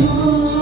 我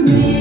me.